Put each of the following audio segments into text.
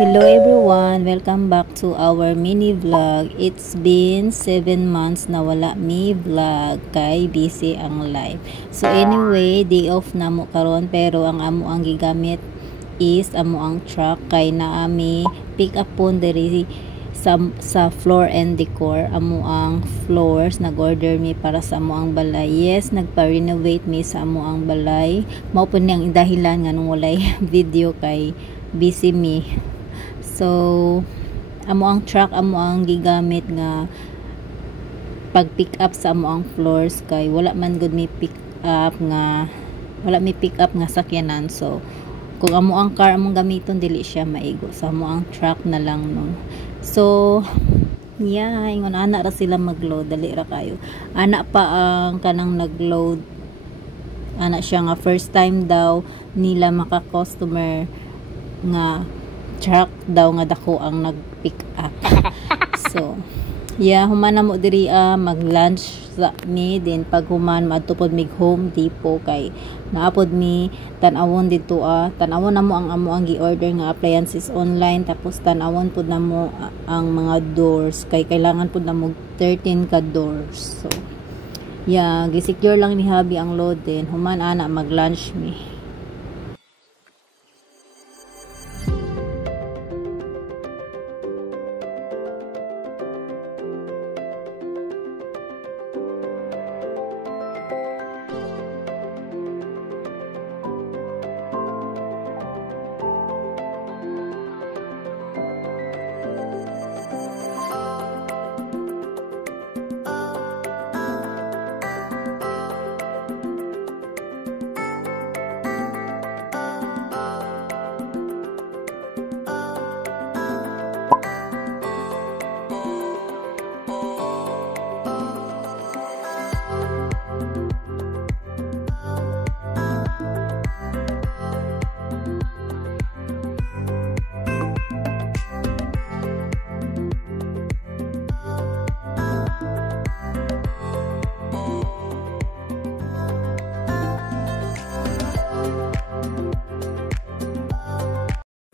Hello everyone, welcome back to our mini vlog. It's been 7 months na wala mi vlog kay busy ang life. So anyway, day off na mo karon, pero ang amo ang gigamit is amo ang truck kay naami pick up pon diri sa floor and decor. Amo ang floors nag-order mi para sa amo ang balay. Yes, nagpa-renovate mi sa amo ang balay. Mao pud niyang dahilan nga nung walay video kay busy mi. So amo ang truck amo ang gigamit nga pag pick up sa amo ang floors kay wala man gud mi pick up nga sakyanan. So kung amo ang car among gamiton dili siya maigo, so amo ang truck na lang no. So yeah, ingon ana ra sila magload, dali ra kayo. Ana pa ang kanang nagload, ana siya nga first time daw nila maka customer nga truck daw nga dako ang nag-pick up. So yeah, human na mo diri mag-lunch sa mi, din pag human maadto pod mig Home Depot kay naapod mi tan-awon dito tan-awon na mo ang amo ang gi-order nga appliances online, tapos tan-awon pod na mo ang mga doors kay kailangan pod na mo 13 ka doors. So yeah, gi-secure lang ni Habi ang load, din human ana mag-lunch mi.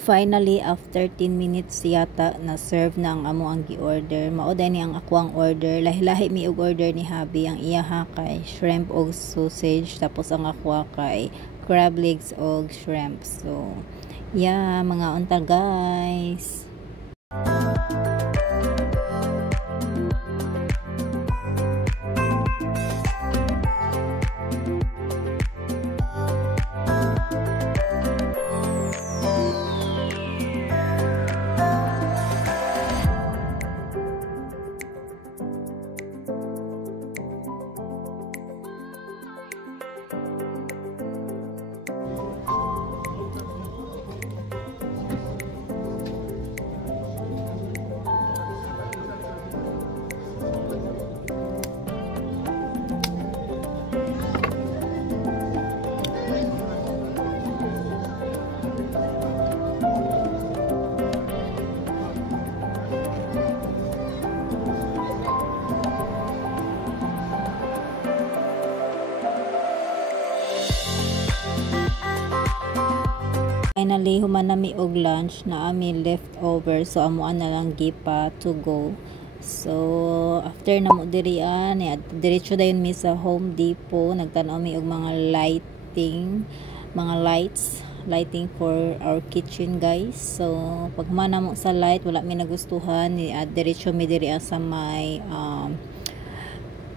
Finally, after 10 minutes yata na serve na ang amo ang gi-order. Mao ni ang ako ang order. Lahi-lahi mi og order ni Habi. Ang iya kay shrimp og sausage, tapos ang ako kay crab legs og shrimp. So yeah, mga unta guys. Finally, human na mi og lunch na ami leftover, so amuan na lang gipa to go. So after na mo diri diretso dayon mi sa Home Depot, nagtan-aw mi og mga lighting for our kitchen guys. So pag humana mo sa light wala mi nagustuhan, diretso mi diri sa may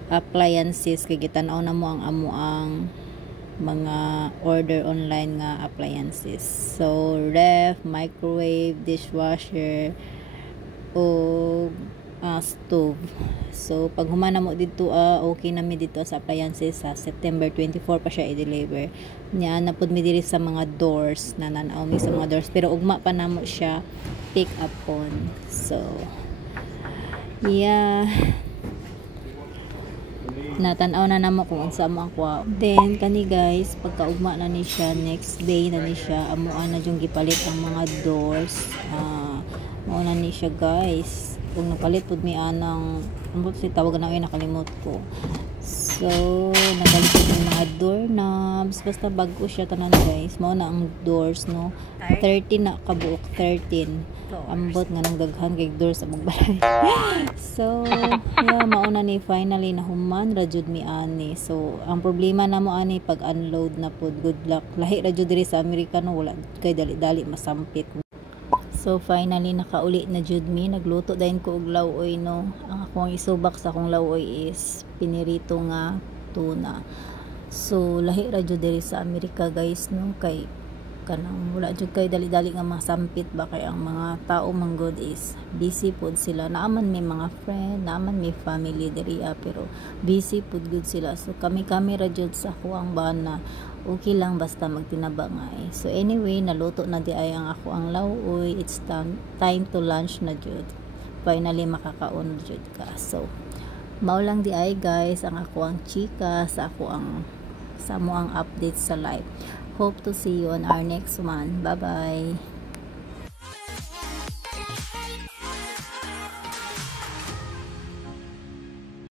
appliances kay gitan-aw na mo ang amo ang mga order online nga appliances. So ref, microwave, dishwasher o stove. So pag humana mo dito okay na mi dito sa appliances. Sa September 24 pa siya i-deliver niya. Napod mi diri sa mga doors, na nanaw mi sa mga doors, pero ugma pa namo siya pick up on. So yeah, natanaw na namo kung unsa mo ang kuha. Then kani guys, pagkaugma na ni siya, next day na ni siya, amuan na yung gipalit ang mga doors. Mao na ni siya guys. Kung napalit pud mi anang ambot si tawag na nakalimot ko. So nabalik ko yung mga doorknobs, basta bago siya tanan guys. Mao na ang doors no, 13 na kabuok, 13 ambot nga nang daghan kay doors sa magbalay. So yeah, mauna ni finally na human ra jud mi ani. So ang problema na mo ani pag unload na pod, good luck. Lahi ra jud diri sa Amerika no, wala kay dali-dali masampit. So finally nakauli na jud mi, nagluto dayon ko og lawoy no. Ang akong isubak sa akong lawoy is pinirito nga tuna. So lahi ra jud diri sa Amerika guys no, kay kanang wala jud kay dali-dali nga masampit ba, kay ang mga tao manggod is busy pod sila. Naaman may mga friend, naaman may family diri pero busy pod gud sila. So kami ra jud sa kuang bana, okay lang basta magtinaba nga eh. So anyway, naluto na di ay ang ako ang lawoy. It's time to lunch na jud. Finally makakaon jud ka. So mao lang di ay guys ang ako ang chika sa ako ang sa mo ang update sa life. Hope to see you on our next one. Bye bye.